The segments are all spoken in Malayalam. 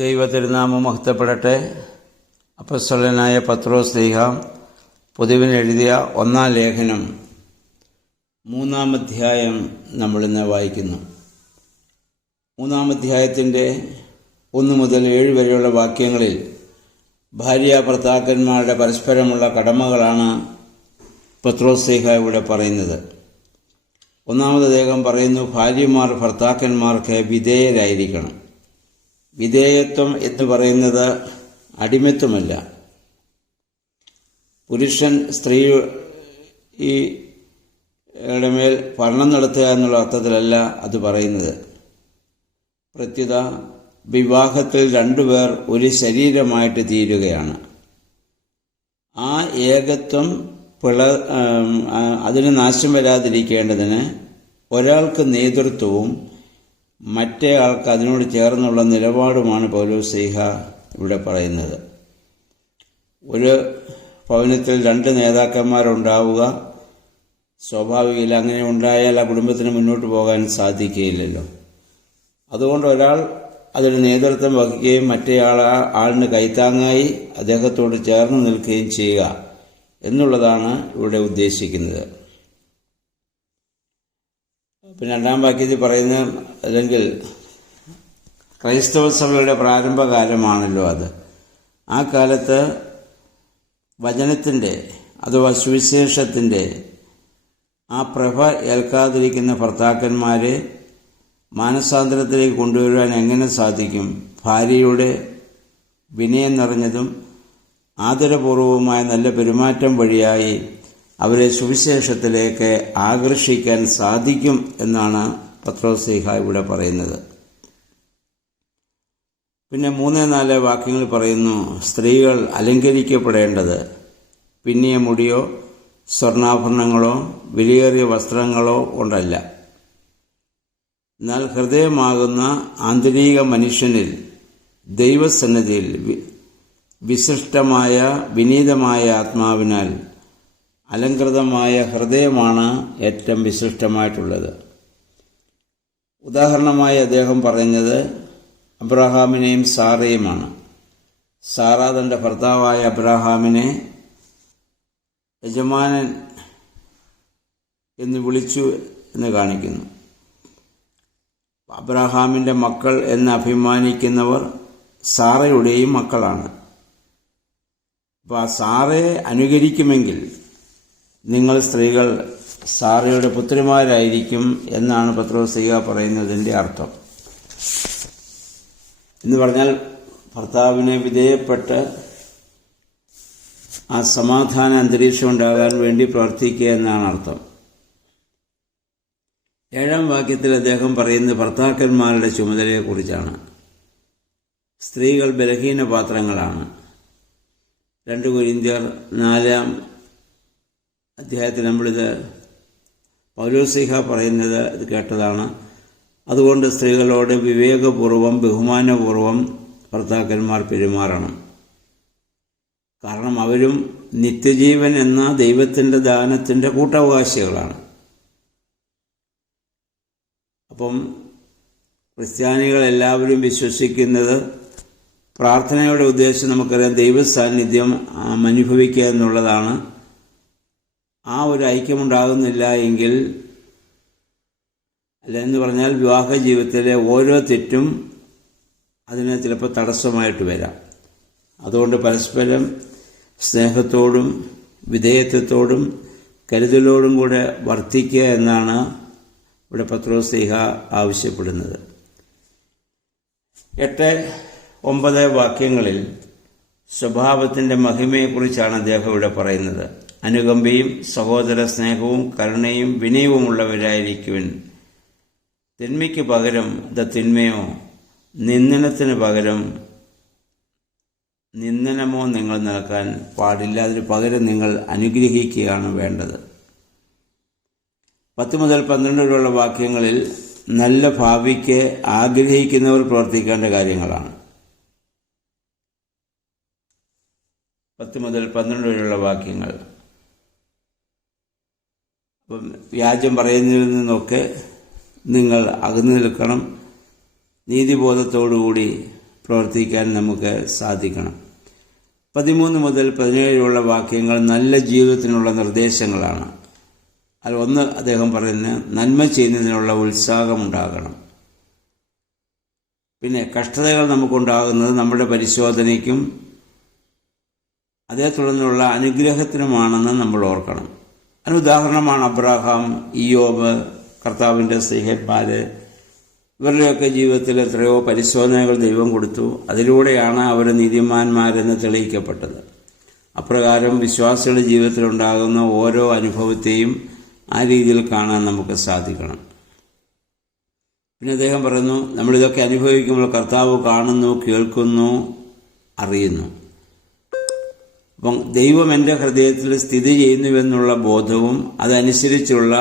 ദൈവതിരുനാമം മഹത്വപ്പെടട്ടെ. അപ്പോസ്തലനായ പത്രോസ് ശ്ലീഹ പൊതുവിനെഴുതിയ 1-ാം ലേഖനം 3-ാം അധ്യായം നമ്മളിന്ന് വായിക്കുന്നു. 3-ാം അധ്യായത്തിൻ്റെ 1 മുതൽ 7 വരെയുള്ള വാക്യങ്ങളിൽ ഭാര്യാഭർത്താക്കന്മാരുടെ പരസ്പരമുള്ള കടമകളാണ് പത്രോസ് ശ്ലീഹ ഇവിടെ പറയുന്നത്. ഒന്നാമത് അദ്ദേഹം പറയുന്നു, ഭാര്യമാർ ഭർത്താക്കന്മാർക്ക് വിധേയരായിരിക്കണം. വിധേയത്വം എന്ന് പറയുന്നത് അടിമത്വമല്ല. പുരുഷൻ സ്ത്രീയുടെ മേൽ ഭരണം നടത്തുക എന്നുള്ള അർത്ഥത്തിലല്ല അത് പറയുന്നത്. പ്രത്യുത വിവാഹത്തിൽ രണ്ടുപേർ ഒരു ശരീരമായിട്ട് തീരുകയാണ്. ആ ഏകത്വം അതിന് നാശം വരാതിരിക്കേണ്ടതിന് ഒരാൾക്ക് നേതൃത്വവും മറ്റേ ആൾക്ക് അതിനോട് ചേർന്നുള്ള നിലപാടുമാണ് പൗലോസ് ശ്ലീഹ ഇവിടെ പറയുന്നത്. ഒരു ഭവനത്തിൽ 2 നേതാക്കന്മാരുണ്ടാവുക സ്വാഭാവികമില്ല. അങ്ങനെ ഉണ്ടായാൽ ആ കുടുംബത്തിന് മുന്നോട്ട് പോകാൻ സാധിക്കുകയില്ലല്ലോ. അതുകൊണ്ട് ഒരാൾ അതിന് നേതൃത്വം വഹിക്കുകയും മറ്റേ ആളിന് കൈത്താങ്ങായി അദ്ദേഹത്തോട് ചേർന്ന് നിൽക്കുകയും ചെയ്യുക എന്നുള്ളതാണ് ഇവിടെ ഉദ്ദേശിക്കുന്നത്. പിന്നെ 2-ാം വാക്യത്തിൽ പറയുന്നത്, അല്ലെങ്കിൽ ക്രൈസ്തവ സഭയുടെ പ്രാരംഭകാലമാണല്ലോ അത്. ആ കാലത്ത് വചനത്തിൻ്റെ അഥവാ സുവിശേഷത്തിൻ്റെ ആ പ്രഭ ഏൽക്കാതിരിക്കുന്ന ഭർത്താക്കന്മാരെ മാനസാന്തരത്തിലേക്ക് കൊണ്ടുവരുവാൻ എങ്ങനെ സാധിക്കും? ഭാര്യയുടെ വിനയം നിറഞ്ഞതും ആദരപൂർവവുമായ നല്ല പെരുമാറ്റം വഴിയായി അവരെ സുവിശേഷത്തിലേക്ക് ആകർഷിക്കാൻ സാധിക്കും എന്നാണ് പത്രോസ് ശ്ലീഹ ഇവിടെ പറയുന്നത്. പിന്നെ 3-4 വാക്യങ്ങൾ പറയുന്നു, സ്ത്രീകൾ അലങ്കരിക്കപ്പെടേണ്ടത് പിന്നിയ മുടിയോ സ്വർണ്ണാഭരണങ്ങളോ വിലയേറിയ വസ്ത്രങ്ങളോ കൊണ്ടല്ല, എന്നാൽ ഹൃദയമാകുന്ന ആന്തരിക മനുഷ്യനിൽ ദൈവസന്നിധിയിൽ വിശിഷ്ടമായ വിനീതമായ ആത്മാവിനാൽ അലങ്കൃതമായ ഹൃദയമാണ് ഏറ്റവും വിശിഷ്ടമായിട്ടുള്ളത്. ഉദാഹരണമായി അദ്ദേഹം പറയുന്നത് അബ്രഹാമിനെയും സാറയുമാണ്. സാറ തൻ്റെ ഭർത്താവായ അബ്രഹാമിനെ യജമാനൻ എന്ന് വിളിച്ചു എന്ന് കാണിക്കുന്നു. അബ്രഹാമിൻ്റെ മക്കൾ എന്ന് അഭിമാനിക്കുന്നവർ സാറയുടെയും മക്കളാണ്. അപ്പോൾ ആ സാറയെ അനുകരിക്കുമെങ്കിൽ നിങ്ങൾ സ്ത്രീകൾ സാറയുടെ പുത്രിമാരായിരിക്കും എന്നാണ് പത്രോസ് ശ്ലീഹ പറയുന്നതിൻ്റെ അർത്ഥം. എന്ന് പറഞ്ഞാൽ ഭർത്താവിനെ വിധേയപ്പെട്ട് ആ സമാധാന അന്തരീക്ഷം ഉണ്ടാകാൻ വേണ്ടി പ്രവർത്തിക്കുക എന്നാണ് അർത്ഥം. 7-ാം വാക്യത്തിൽ അദ്ദേഹം പറയുന്നത് ഭർത്താക്കന്മാരുടെ ചുമതലയെക്കുറിച്ചാണ്. സ്ത്രീകൾ ബലഹീന പാത്രങ്ങളാണ്. 2 കൊരിന്ത്യർ 4-ാം അധ്യായത്തിൽ നമ്മളിത് പൗലോസ് ശ്ലീഹ പറയുന്നത് ഇത് കേട്ടതാണ്. അതുകൊണ്ട് സ്ത്രീകളോട് വിവേകപൂർവം ബഹുമാനപൂർവം ഭർത്താക്കന്മാർ പെരുമാറണം. കാരണം അവരും നിത്യജീവൻ എന്ന ദൈവത്തിൻ്റെ ദാനത്തിൻ്റെ കൂട്ടവകാശികളാണ്. അപ്പം ക്രിസ്ത്യാനികളെല്ലാവരും വിശ്വസിക്കുന്നത് പ്രാർത്ഥനയുടെ ഉദ്ദേശം നമുക്കറിയാം ദൈവസാന്നിധ്യം അനുഭവിക്കുക എന്നുള്ളതാണ്. ആ ഒരു ഐക്യമുണ്ടാകുന്നില്ല എങ്കിൽ, അല്ലെന്ന് പറഞ്ഞാൽ വിവാഹ ജീവിതത്തിലെ ഓരോ തെറ്റും അതിന് ചിലപ്പോൾ തടസ്സമായിട്ട് വരാം. അതുകൊണ്ട് പരസ്പരം സ്നേഹത്തോടും വിധേയത്വത്തോടും കരുതലോടും കൂടെ വർത്തിക്കുക എന്നാണ് ഇവിടെ പത്രോസ് ശ്ലീഹ ആവശ്യപ്പെടുന്നത്. 8-9 വാക്യങ്ങളിൽ സ്വഭാവത്തിൻ്റെ മഹിമയെക്കുറിച്ചാണ് അദ്ദേഹം ഇവിടെ പറയുന്നത്. അനുകമ്പയും സഹോദര സ്നേഹവും കരുണയും വിനയവുമുള്ളവരായിരിക്കുവിൻ. തിന്മയ്ക്ക് പകരം തിന്മയോ നിന്ദനത്തിന് പകരം നിന്ദനമോ നിങ്ങൾ നൽകാൻ പാടില്ല. അതിന് പകരം നിങ്ങൾ അനുഗ്രഹിക്കുകയാണ് വേണ്ടത്. 10 മുതൽ 12 വരെയുള്ള വാക്യങ്ങളിൽ നല്ല ഭാവിക്ക് ആഗ്രഹിക്കുന്നവർ പ്രവർത്തിക്കേണ്ട കാര്യങ്ങളാണ്. 10 മുതൽ 12 വരെയുള്ള വാക്യങ്ങൾ. അപ്പം വ്യാജം പറയുന്നതിൽ നിന്നൊക്കെ നിങ്ങൾ അകന്നു നിൽക്കണം. നീതിബോധത്തോടുകൂടി പ്രവർത്തിക്കാൻ നമുക്ക് സാധിക്കണം. 13 മുതൽ 17 വാക്യങ്ങൾ നല്ല ജീവിതത്തിനുള്ള നിർദ്ദേശങ്ങളാണ്. അത് ഒന്ന് അദ്ദേഹം പറയുന്നത് നന്മ ചെയ്യുന്നതിനുള്ള ഉത്സാഹമുണ്ടാകണം. പിന്നെ കഷ്ടതകൾ നമുക്കുണ്ടാകുന്നത് നമ്മുടെ പരിശോധനയ്ക്കും അതേ തുടർന്നുള്ള അനുഗ്രഹത്തിനുമാണെന്ന് നമ്മൾ ഓർക്കണം. അതിന് ഉദാഹരണമാണ് അബ്രഹാം, ഇയ്യോബ്, കർത്താവിൻ്റെ സ്നേഹിതന്മാർ. ഇവരുടെയൊക്കെ ജീവിതത്തിൽ എത്രയോ പരിശോധനകൾ ദൈവം കൊടുത്തു. അതിലൂടെയാണ് അവർ നീതിമാന്മാരെന്ന് തെളിയിക്കപ്പെട്ടത്. അപ്രകാരം വിശ്വാസികളുടെ ജീവിതത്തിലുണ്ടാകുന്ന ഓരോ അനുഭവത്തെയും ആ രീതിയിൽ കാണാൻ നമുക്ക് സാധിക്കണം. പിന്നെ അദ്ദേഹം പറയുന്നു, നമ്മളിതൊക്കെ അനുഭവിക്കുമ്പോൾ കർത്താവ് കാണുന്നു, കേൾക്കുന്നു, അറിയുന്നു. അപ്പം ദൈവം എൻ്റെ ഹൃദയത്തിൽ സ്ഥിതി ചെയ്യുന്നുവെന്നുള്ള ബോധവും അതനുസരിച്ചുള്ള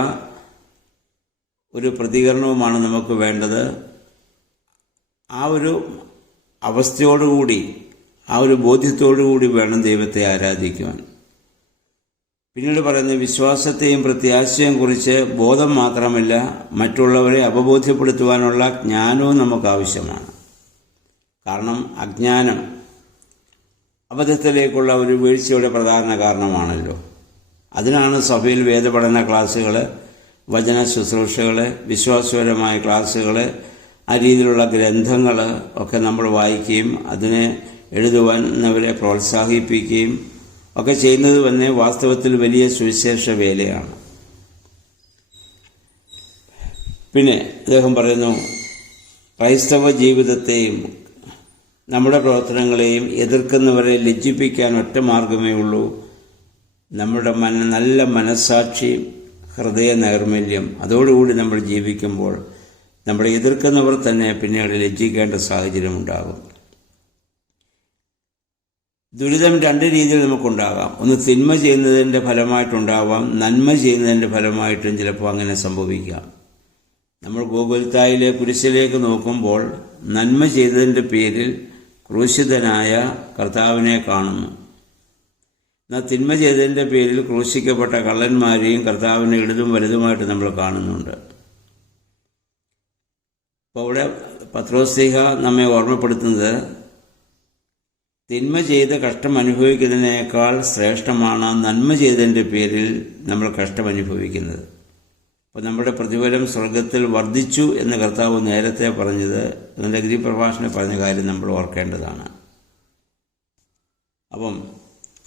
ഒരു പ്രതികരണവുമാണ് നമുക്ക് വേണ്ടത്. ആ ഒരു അവസ്ഥയോടുകൂടി, ആ ഒരു ബോധ്യത്തോടുകൂടി വേണം ദൈവത്തെ ആരാധിക്കുവാൻ. പിന്നീട് പറയുന്നത് വിശ്വാസത്തെയും പ്രത്യാശയും കുറിച്ച് ബോധം മാത്രമല്ല, മറ്റുള്ളവരെ അവബോധ്യപ്പെടുത്തുവാനുള്ള ജ്ഞാനവും നമുക്ക് ആവശ്യമാണ്. കാരണം അജ്ഞാനം അബദ്ധത്തിലേക്കുള്ള ഒരു വീഴ്ചയുടെ പ്രധാന കാരണമാണല്ലോ. അതിനാണ് സഭയിൽ വേദപഠന ക്ലാസ്സുകൾ, വചന ശുശ്രൂഷകൾ, വിശ്വാസപരമായ ക്ലാസ്സുകൾ, ആ രീതിയിലുള്ള ഗ്രന്ഥങ്ങൾ ഒക്കെ നമ്മൾ വായിക്കുകയും അതിനെ എഴുതുവാനവരെ പ്രോത്സാഹിപ്പിക്കുകയും ഒക്കെ ചെയ്യുന്നത് തന്നെ വാസ്തവത്തിൽ വലിയ സുവിശേഷ വേലയാണ്. പിന്നെ അദ്ദേഹം പറയുന്നു, ക്രൈസ്തവ ജീവിതത്തെയും നമ്മുടെ പ്രവർത്തനങ്ങളെയും എതിർക്കുന്നവരെ ലജ്ജിപ്പിക്കാൻ ഒറ്റ മാർഗമേ ഉള്ളൂ. നമ്മുടെ നല്ല മനസ്സാക്ഷി, ഹൃദയ നൈർമല്യം, അതോടുകൂടി നമ്മൾ ജീവിക്കുമ്പോൾ നമ്മളെ എതിർക്കുന്നവർ തന്നെ പിന്നീട് ലജ്ജിക്കേണ്ട സാഹചര്യമുണ്ടാകും. ദുരിതം രണ്ട് രീതിയിൽ നമുക്കുണ്ടാകാം. ഒന്ന് തിന്മ ചെയ്യുന്നതിൻ്റെ ഫലമായിട്ടുണ്ടാവാം, നന്മ ചെയ്യുന്നതിൻ്റെ ഫലമായിട്ടും ചിലപ്പോൾ അങ്ങനെ സംഭവിക്കാം. നമ്മൾ ഗോകുൽത്തായിലെ കുരിശിലേക്ക് നോക്കുമ്പോൾ നന്മ ചെയ്തതിൻ്റെ പേരിൽ ക്രൂശിതനായ കർത്താവിനെ കാണുന്നു. എന്നാൽ തിന്മ ചെയ്തതിൻ്റെ പേരിൽ ക്രൂശിക്കപ്പെട്ട കള്ളന്മാരെയും കർത്താവിനെ ഇടതും വലുതുമായിട്ട് നമ്മൾ കാണുന്നുണ്ട്. അപ്പോൾ അവിടെ പത്രോസ്ലീഹ നമ്മെ ഓർമ്മപ്പെടുത്തുന്നത് തിന്മ ചെയ്ത് കഷ്ടം അനുഭവിക്കുന്നതിനേക്കാൾ ശ്രേഷ്ഠമാണ് നന്മ ചെയ്തതിൻ്റെ പേരിൽ നമ്മൾ കഷ്ടം അനുഭവിക്കുന്നത്. അപ്പോൾ നമ്മുടെ പ്രതിഫലം സ്വർഗത്തിൽ വർദ്ധിച്ചു എന്ന് കർത്താവ് നേരത്തെ പറഞ്ഞത്, അതിൻ്റെ ഗിരിപ്രഭാഷണം പറഞ്ഞ കാര്യം നമ്മൾ ഓർക്കേണ്ടതാണ്. അപ്പം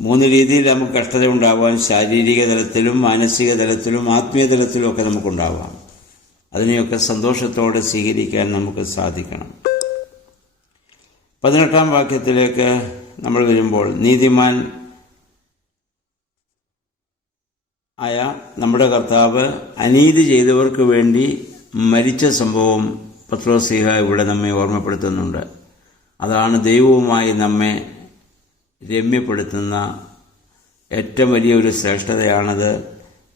3 രീതിയിൽ നമുക്ക് കഷ്ടത ഉണ്ടാവാൻ, ശാരീരിക തലത്തിലും മാനസിക തലത്തിലും ആത്മീയ തലത്തിലും ഒക്കെ നമുക്കുണ്ടാവാം. അതിനെയൊക്കെ സന്തോഷത്തോടെ സ്വീകരിക്കാൻ നമുക്ക് സാധിക്കണം. 18 വാക്യത്തിലേക്ക് നമ്മൾ വരുമ്പോൾ നീതിമാൻ ആയ നമ്മുടെ കർത്താവ് അനീതി ചെയ്തവർക്ക് വേണ്ടി മരിച്ച സംഭവം പത്രോസ്ലീഹ ഇവിടെ നമ്മെ ഓർമ്മപ്പെടുത്തുന്നുണ്ട്. അതാണ് ദൈവവുമായി നമ്മെ രമ്യപ്പെടുത്തുന്ന ഏറ്റവും വലിയൊരു ശ്രേഷ്ഠതയാണത്.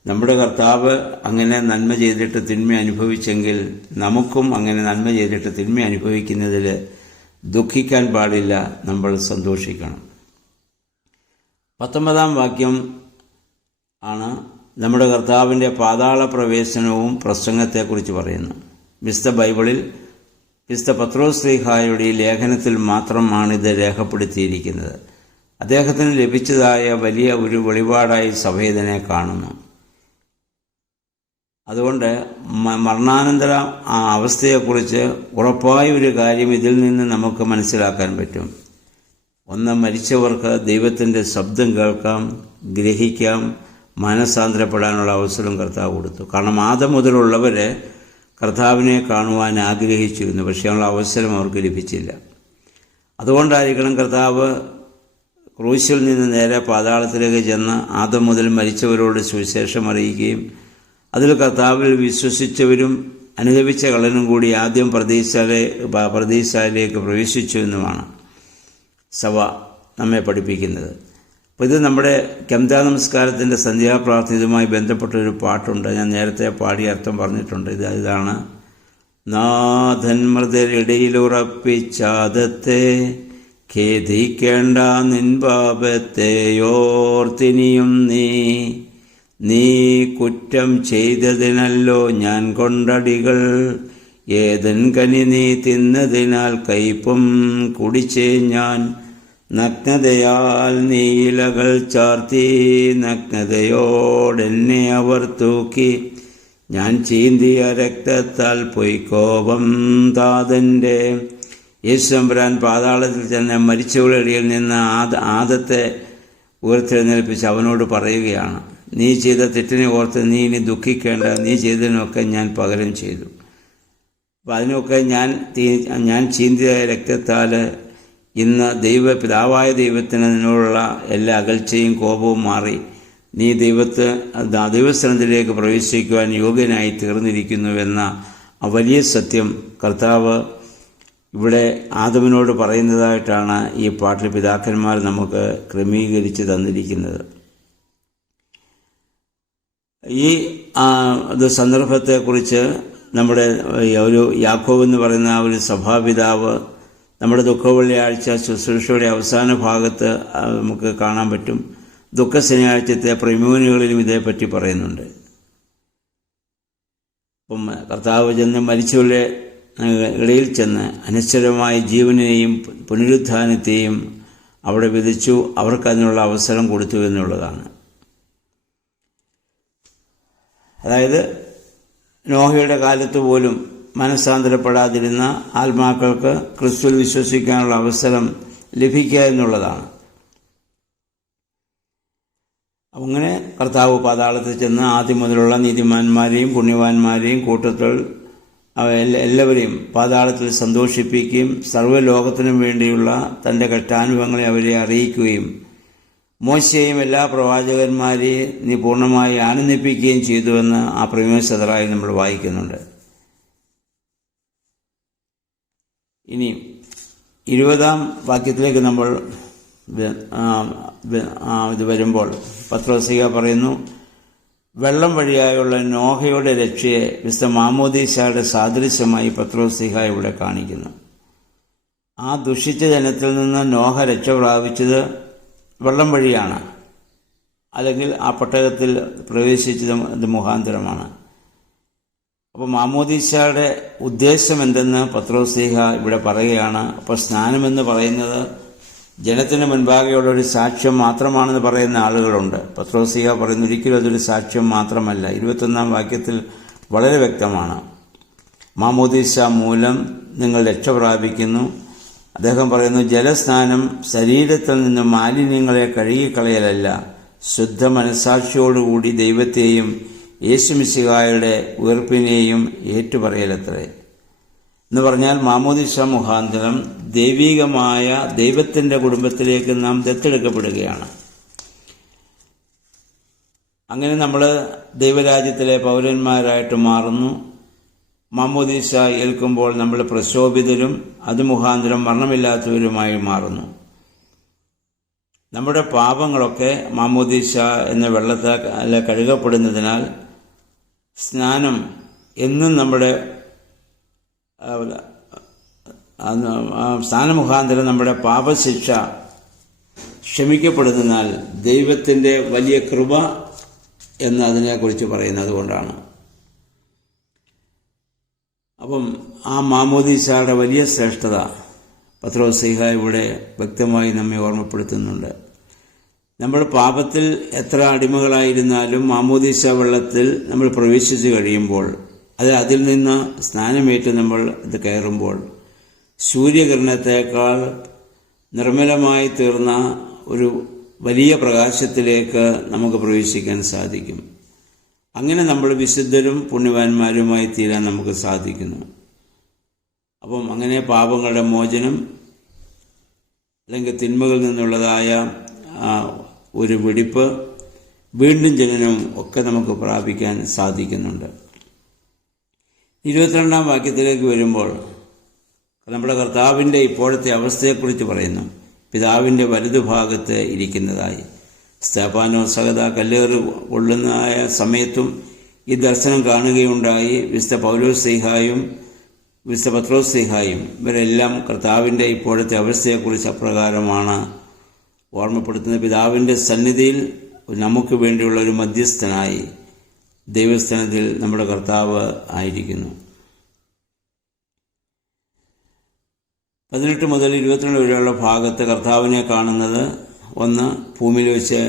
നമ്മുടെ കർത്താവ് അങ്ങനെ നന്മ ചെയ്തിട്ട് തിന്മ അനുഭവിച്ചെങ്കിൽ നമുക്കും അങ്ങനെ നന്മ ചെയ്തിട്ട് തിന്മ അനുഭവിക്കുന്നതിൽ ദുഃഖിക്കാൻ പാടില്ല, നമ്മൾ സന്തോഷിക്കണം. 19 വാക്യം ആണ് നമ്മുടെ കർത്താവിൻ്റെ പാതാള പ്രവേശനവും പ്രസംഗത്തെക്കുറിച്ച് പറയുന്നു. വിശുദ്ധ ബൈബിളിൽ വിശുദ്ധ പത്രോസ്ലീഹായുടെ ലേഖനത്തിൽ മാത്രമാണിത് രേഖപ്പെടുത്തിയിരിക്കുന്നത്. അദ്ദേഹത്തിന് ലഭിച്ചതായ വലിയ ഒരു വെളിപാടായി സഭ ഇതിനെ കാണുന്നു. അതുകൊണ്ട് മരണാനന്തര ആ അവസ്ഥയെക്കുറിച്ച് ഉറപ്പായ ഒരു കാര്യം ഇതിൽ നിന്ന് നമുക്ക് മനസ്സിലാക്കാൻ പറ്റും. ഒന്ന്, മരിച്ചവർക്ക് ദൈവത്തിൻ്റെ ശബ്ദം കേൾക്കാം, ഗ്രഹിക്കാം, മാനസാന്തരപ്പെടാനുള്ള അവസരം കർത്താവ് കൊടുത്തു. കാരണം ആദം മുതലുള്ളവരെ കർത്താവിനെ കാണുവാൻ ആഗ്രഹിച്ചിരുന്നു, പക്ഷേ അതിനുള്ള അവസരം അവർക്ക് ലഭിച്ചില്ല. അതുകൊണ്ടായിരിക്കണം കർത്താവ് ക്രൂശിൽ നിന്ന് നേരെ പാതാളത്തിലേക്ക് ചെന്ന് ആദം മുതൽ മരിച്ചവരോട് സുവിശേഷം അറിയിക്കുകയും അതിൽ കർത്താവിൽ വിശ്വസിച്ചവരും അനുദപിച്ച കള്ളനും കൂടി ആദ്യം പ്രതീക്ഷയിലേക്ക് പ്രവേശിച്ചു എന്നുമാണ് സഭ നമ്മെ പഠിപ്പിക്കുന്നത്. അപ്പോൾ ഇത് നമ്മുടെ കെംദാ നമസ്കാരത്തിൻ്റെ സന്ധ്യാപ്രാർത്ഥനയുമായി ബന്ധപ്പെട്ടൊരു പാട്ടുണ്ട്. ഞാൻ നേരത്തെ പാടി അർത്ഥം പറഞ്ഞിട്ടുണ്ട്. ഇതാണ്: നാഥൻ മൃതരിടയിലുറപ്പിച്ചാദത്തെ ഖേദിക്കേണ്ട നിൻ പാപത്തെയോർത്തിനിയും നീ കുറ്റം ചെയ്തതിനല്ലോ ഞാൻ കൊണ്ടടികൾ ഏതൻ കനി നീ തിന്നതിനാൽ കയ്പും കുടിച്ചേ ഞാൻ. നഗ്നതയാൽ നീ ഇലകൾ ചാർത്തി, നഗ്നതയോടെന്നെ അവർ തൂക്കി. ഞാൻ ചീന്തിയ രക്തത്താൽ പൊയ്ക്കോപം താതൻ്റെ. യേശുദമ്പുരാൻ പാതാളത്തിൽ ചെന്ന് മരിച്ചവരുടെ ഇടയിൽ നിന്ന് ആദത്തെ ഉയർത്തെഴുന്നേൽപ്പിച്ച് അവനോട് പറയുകയാണ്, നീ ചെയ്ത തെറ്റിനെ ഓർത്ത് നീ ഇനി ദുഃഖിക്കേണ്ട, നീ ചെയ്തതിനൊക്കെ ഞാൻ പകരം ചെയ്തു. അപ്പം അതിനൊക്കെ ഞാൻ ചീന്തിയ രക്തത്താൽ ഇന്ന് പിതാവായ ദൈവത്തിന് നിന്നോടുള്ള എല്ലാ അകൽച്ചയും കോപവും മാറി നീ ദൈവസ്ഥാനത്തിലേക്ക് പ്രവേശിക്കുവാൻ യോഗ്യനായി തീർന്നിരിക്കുന്നുവെന്ന ആ വലിയ സത്യം കർത്താവ് ഇവിടെ ആദമിനോട് പറയുന്നതായിട്ടാണ് ഈ പാട്ടിൽ പിതാക്കന്മാർ നമുക്ക് ക്രമീകരിച്ച് തന്നിരിക്കുന്നത്. ഈ സന്ദർഭത്തെക്കുറിച്ച് നമ്മുടെ ഒരു യാക്കോബ് എന്ന് പറയുന്ന ഒരു സഭാപിതാവ് നമ്മുടെ ദുഃഖവെള്ളിയാഴ്ച ശുശ്രൂഷയുടെ അവസാന ഭാഗത്ത് നമുക്ക് കാണാൻ പറ്റും. ദുഃഖ ശനിയാഴ്ചത്തെ പ്രമോനികളിലും ഇതേപ്പറ്റി പറയുന്നുണ്ട്. അപ്പം കർത്താവ് ചെന്ന് മരിച്ചവരുടെ ഇടയിൽ ചെന്ന് അനശ്വരമായ ജീവനെയും പുനരുത്ഥാനത്തെയും അവിടെ വിധിച്ചു, അവർക്കതിനുള്ള അവസരം കൊടുത്തു എന്നുള്ളതാണ്. അതായത് നോഹയുടെ കാലത്ത് പോലും മനസ്സാന്തരപ്പെടാതിരുന്ന ആത്മാക്കൾക്ക് ക്രിസ്തുവിൽ വിശ്വസിക്കാനുള്ള അവസരം ലഭിക്കുക എന്നുള്ളതാണ്. അങ്ങനെ കർത്താവ് പാതാളത്തിൽ ചെന്ന് ആദ്യം മുതലുള്ള നീതിമാന്മാരെയും പുണ്യവാന്മാരെയും കൂട്ടത്തിൽ എല്ലാവരെയും പാതാളത്തിൽ സന്തോഷിപ്പിക്കുകയും സർവ്വലോകത്തിനും വേണ്ടിയുള്ള തൻ്റെ കഷ്ടാനുഭവങ്ങളെ അവരെ അറിയിക്കുകയും മോശയെയും എല്ലാ പ്രവാചകന്മാരെയും നീ പൂർണ്ണമായി ആനന്ദിപ്പിക്കുകയും ചെയ്തുവെന്ന് ആ പ്രമേശതറായി നമ്മൾ വായിക്കുന്നുണ്ട്. ഇനി 20-ാം വാക്യത്തിലേക്ക് നമ്മൾ ഇത് വരുമ്പോൾ പത്രോസിക പറയുന്നു, വെള്ളം വഴിയായുള്ള നോഹയുടെ രക്ഷയെ വിശുദ്ധ മാമോദീസയുടെ സാദൃശ്യമായി പത്രോസിക ഇവിടെ കാണിക്കുന്നു. ആ ദുഷിച്ച ജനത്തിൽ നിന്ന് നോഹ രക്ഷ പ്രാപിച്ചത് വെള്ളം വഴിയാണ്, അല്ലെങ്കിൽ ആ പെട്ടകത്തിൽ പ്രവേശിച്ചത് മുഖാന്തരമാണ്. അപ്പോൾ മാമോദീസയുടെ ഉദ്ദേശം എന്തെന്ന് പത്രോസ്ലീഹ ഇവിടെ പറയുകയാണ്. അപ്പോൾ സ്നാനമെന്ന് പറയുന്നത് ജനത്തിന് മുൻപാകെയുള്ള ഒരു സാക്ഷ്യം മാത്രമാണെന്ന് പറയുന്ന ആളുകളുണ്ട്. പത്രോസ്ലീഹ പറയുന്ന ഒരിക്കലും അതൊരു സാക്ഷ്യം മാത്രമല്ല. 21-ാം വാക്യത്തിൽ വളരെ വ്യക്തമാണ്, മാമോദീസ മൂലം നിങ്ങൾ രക്ഷ പ്രാപിക്കുന്നു. അദ്ദേഹം പറയുന്നു, ജലസ്നാനം ശരീരത്തിൽ നിന്ന് മാലിന്യങ്ങളെ കഴുകിക്കളയലല്ല, ശുദ്ധ മനസ്സാക്ഷിയോടുകൂടി ദൈവത്തെയും യേശുമിശിഹായുടെ ഉയർപ്പിനെയും ഏറ്റുപറയലത്രേ. എന്ന് പറഞ്ഞാൽ മാമോദീസ മുഖാന്തരം ദൈവികമായ ദൈവത്തിൻ്റെ കുടുംബത്തിലേക്ക് നാം ദത്തെടുക്കപ്പെടുകയാണ്. അങ്ങനെ നമ്മൾ ദൈവരാജ്യത്തിലെ പൗരന്മാരായിട്ട് മാറുന്നു. മാമോദീസ ഏൽക്കുമ്പോൾ നമ്മൾ പ്രശോഭിതരും അത് മുഖാന്തരം മരണമില്ലാത്തവരുമായി മാറുന്നു. നമ്മുടെ പാപങ്ങളൊക്കെ മാമോദീസ എന്ന വെള്ളത്താൽ കഴുകപ്പെടുന്നതിനാൽ സ്നാനം എന്നും നമ്മുടെ സ്നാനമുഖാന്തരം നമ്മുടെ പാപശിക്ഷ ക്ഷമിക്കപ്പെടുന്നതിനാൽ ദൈവത്തിൻ്റെ വലിയ കൃപ എന്ന് അതിനെക്കുറിച്ച് പറയുന്നത് കൊണ്ടാണ്. അപ്പം ആ മാമോദീസയുടെ വലിയ ശ്രേഷ്ഠത പത്രോസ്ലീഹ ഇവിടെ വ്യക്തമായി നമ്മെ ഓർമ്മപ്പെടുത്തുന്നുണ്ട്. നമ്മൾ പാപത്തിൽ എത്ര അടിമകളായിരുന്നാലും മാമോദീസ വെള്ളത്തിൽ നമ്മൾ പ്രവേശിച്ചു കഴിയുമ്പോൾ, അതിൽ നിന്ന് സ്നാനമേറ്റ് നമ്മൾ ഇത് കയറുമ്പോൾ സൂര്യകിരണത്തേക്കാൾ നിർമ്മലമായി തീർന്ന ഒരു വലിയ പ്രകാശത്തിലേക്ക് നമുക്ക് പ്രവേശിക്കാൻ സാധിക്കും. അങ്ങനെ നമ്മൾ വിശുദ്ധരും പുണ്യവാന്മാരുമായി തീരാൻ നമുക്ക് സാധിക്കുന്നു. അപ്പം അങ്ങനെ പാപങ്ങളുടെ മോചനം അല്ലെങ്കിൽ തിന്മകളിൽ നിന്നുള്ളതായ ഒരു വെടിപ്പ്, വീണ്ടും ജനനം ഒക്കെ നമുക്ക് പ്രാപിക്കാൻ സാധിക്കുന്നുണ്ട്. 22-ാം വാക്യത്തിലേക്ക് വരുമ്പോൾ നമ്മുടെ കർത്താവിൻ്റെ ഇപ്പോഴത്തെ അവസ്ഥയെക്കുറിച്ച് പറയുന്നു. പിതാവിൻ്റെ വലതുഭാഗത്ത് ഇരിക്കുന്നതായി. സ്തെഫാനോസ് സഹത കല്ലേറ് കൊള്ളുന്നതായ സമയത്തും ഈ ദർശനം കാണുകയുണ്ടായി. വിശുദ്ധ പൗലോസ്ലീഹായും വിശുദ്ധ പത്രോസ്ലീഹായും ഇവരെല്ലാം കർത്താവിൻ്റെ ഇപ്പോഴത്തെ അവസ്ഥയെക്കുറിച്ച് അപ്രകാരമാണ് ഓർമ്മപ്പെടുത്തുന്നത്. പിതാവിൻ്റെ സന്നിധിയിൽ നമുക്ക് വേണ്ടിയുള്ള ഒരു മധ്യസ്ഥനായി ദൈവസ്ഥാനത്തിൽ നമ്മുടെ കർത്താവ് ആയിരിക്കുന്നു. 18 മുതൽ 22 വരെയുള്ള ഭാഗത്ത് കർത്താവിനെ കാണുന്നത്, ഒന്ന്, ഭൂമിയിൽ വെച്ച്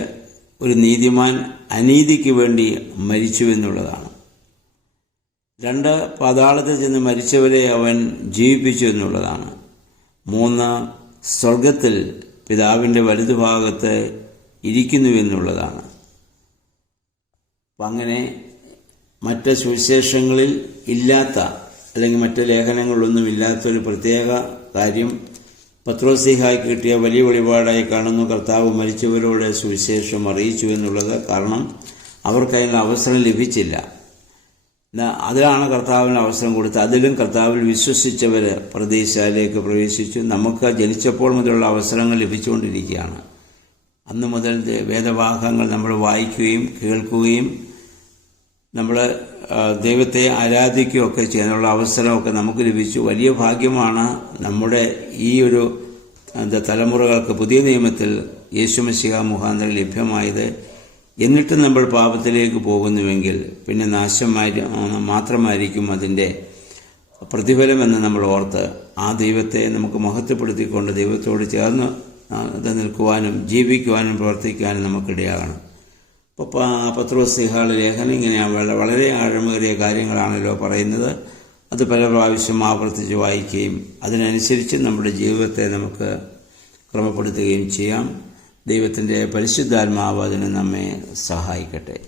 ഒരു നീതിമാൻ അനീതിക്ക് വേണ്ടി മരിച്ചു എന്നുള്ളതാണ്. 2, പാതാളത്തിൽ ചെന്ന് മരിച്ചവരെ അവൻ ജീവിപ്പിച്ചു എന്നുള്ളതാണ്. 3, സ്വർഗത്തിൽ പിതാവിൻ്റെ വലതുഭാഗത്ത് ഇരിക്കുന്നു എന്നുള്ളതാണ്. അപ്പം അങ്ങനെ മറ്റ് സുവിശേഷങ്ങളിൽ ഇല്ലാത്ത, അല്ലെങ്കിൽ മറ്റ് ലേഖനങ്ങളിലൊന്നും ഇല്ലാത്തൊരു പ്രത്യേക കാര്യം പത്രോസ്ലീഹായ്ക്ക് കിട്ടിയ വലിയ വെളിപാടായി കാണുന്നു. കർത്താവ് മരിച്ചവരോട് സുവിശേഷം അറിയിച്ചു എന്നുള്ളത്. കാരണം അവർക്കതിനുള്ള അവസരം ലഭിച്ചില്ല. അതിലാണ് കർത്താവിന് അവസരം കൊടുത്തത്. അതിലും കർത്താവിൽ വിശ്വസിച്ചവർ പ്രതീക്ഷയിലേക്ക് പ്രവേശിച്ചു. നമുക്ക് ജനിച്ചപ്പോൾ മുതലുള്ള അവസരങ്ങൾ ലഭിച്ചുകൊണ്ടിരിക്കുകയാണ്. അന്ന് മുതൽ വേദവാക്യങ്ങൾ നമ്മൾ വായിക്കുകയും കേൾക്കുകയും നമ്മൾ ദൈവത്തെ ആരാധിക്കുകയൊക്കെ ചെയ്യാനുള്ള അവസരമൊക്കെ നമുക്ക് ലഭിച്ചു. വലിയ ഭാഗ്യമാണ് നമ്മുടെ ഈ ഒരു തലമുറകൾക്ക് പുതിയ നിയമത്തിൽ യേശുമശിഹ മുഖാന്തരം ലഭ്യമായത്. എന്നിട്ടും നമ്മൾ പാപത്തിലേക്ക് പോകുന്നുവെങ്കിൽ പിന്നെ നാശമായി മാത്രമായിരിക്കും അതിൻ്റെ പ്രതിഫലമെന്ന് നമ്മൾ ഓർത്ത് ആ ദൈവത്തെ നമുക്ക് മഹത്വപ്പെടുത്തിക്കൊണ്ട് ദൈവത്തോട് ചേർന്ന് നിൽക്കുവാനും ജീവിക്കുവാനും പ്രവർത്തിക്കുവാനും നമുക്കിടയാകണം. അപ്പോൾ പത്രോസ്ലീഹയുടെ ലേഖനം ഇങ്ങനെയാണ്, വളരെ ആഴമേറിയ കാര്യങ്ങളാണല്ലോ പറയുന്നത്. അത് പല പ്രാവശ്യം ആവർത്തിച്ച് വായിക്കുകയും അതിനനുസരിച്ച് നമ്മുടെ ജീവിതത്തെ നമുക്ക് ക്രമപ്പെടുത്തുകയും ചെയ്യാം. ദൈവത്തിൻ്റെ പരിശുദ്ധാത്മാവ് അതിന് നമ്മെ സഹായിക്കട്ടെ.